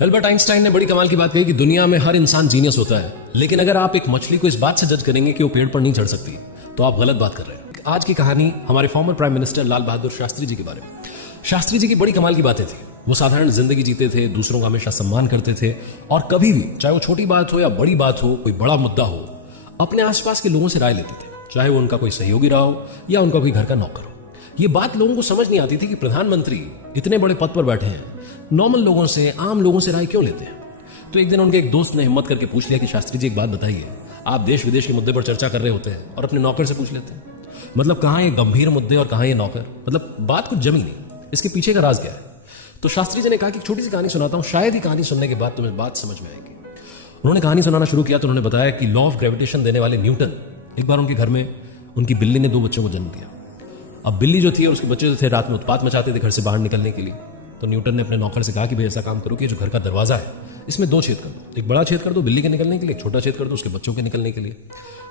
Albert Einstein ने बड़ी कमाल की बात कही कि दुनिया में हर इंसान जीनियस होता है, लेकिन अगर आप एक मछली को इस बात से जज करेंगे कि वो पेड़ पर नहीं चढ़ सकती तो आप गलत बात कर रहे हैं। आज की कहानी हमारे former prime minister Lal Bahadur Shastri ji के बारे में। शास्त्री जी की बड़ी कमाल की बातें थी। वो साधारण जिंदगी जीते थे, दूसरों का हमेशा सम्मान करते थे और कभी भी, चाहे वो छोटी बात हो या बड़ी बात हो, कोई बड़ा मुद्दा हो, अपने आसपास के लोगों से राय लेते थे, चाहे वो उनका कोई सहयोगी रहा हो या उनका कोई घर का नौकर हो। ये बात लोगों को समझ नहीं आती थी कि प्रधानमंत्री इतने बड़े पद पर बैठे हैं, नॉर्मल लोगों से, आम लोगों से राय क्यों लेते हैं। तो एक दिन उनके एक दोस्त ने हिम्मत करके पूछ लिया कि शास्त्री जी एक बात बताइए, आप देश विदेश के मुद्दे पर चर्चा कर रहे होते हैं और अपने नौकर से पूछ लेते हैं, मतलब कहां ये गंभीर मुद्दे और कहां ये नौकर, मतलब बात कुछ जमी नहीं, इसके पीछे का राज क्या है। तो शास्त्री जी ने कहा कि छोटी सी कहानी सुनाता हूं, शायद ही कहानी सुनने के बाद तुम्हें बात समझ में आएगी। उन्होंने कहानी सुनाना शुरू किया तो उन्होंने बताया कि लॉ ऑफ ग्रेविटेशन देने वाले न्यूटन, एक बार उनके घर में उनकी बिल्ली ने 2 बच्चों को जन्म दिया। अब बिल्ली जो थी और उसके बच्चे जो थे रात में उत्पात मचाते थे घर से बाहर निकलने के लिए। तो न्यूटन ने अपने नौकर से कहा कि भाई ऐसा काम करो कि जो घर का दरवाजा है इसमें 2 छेद कर दो, एक बड़ा छेद कर दो बिल्ली के निकलने के लिए, एक छोटा छेद कर दो उसके बच्चों के निकलने के लिए।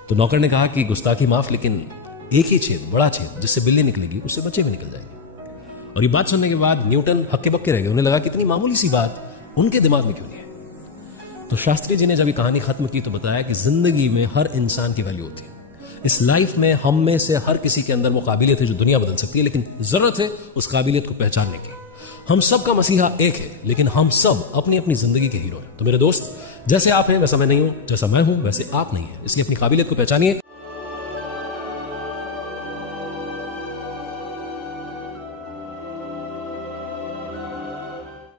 तो नौकर ने कहा कि गुस्ताखी माफ, लेकिन एक ही छेद, बड़ा छेद, जिससे बिल्ली निकलेगी उससे बच्चे भी निकल जाएंगे। और ये बात सुनने के बाद न्यूटन हक्के बक्के रह गए। उन्हें लगा कि इतनी मामूली सी बात उनके दिमाग में क्यों नहीं है। तो शास्त्री जी ने जब ये कहानी खत्म की तो बताया कि जिंदगी में हर इंसान की वैल्यू होती है। इस लाइफ में हम में से हर किसी के अंदर वो काबिलियत है जो दुनिया बदल सकती है, लेकिन जरूरत है उस काबिलियत को पहचानने की। हम सब का मसीहा एक है, लेकिन हम सब अपनी अपनी जिंदगी के हीरो हैं। तो मेरे दोस्त, जैसे आप हैं वैसा मैं नहीं हूं, जैसा मैं हूं वैसे आप नहीं है, इसलिए अपनी काबिलियत को पहचानिए।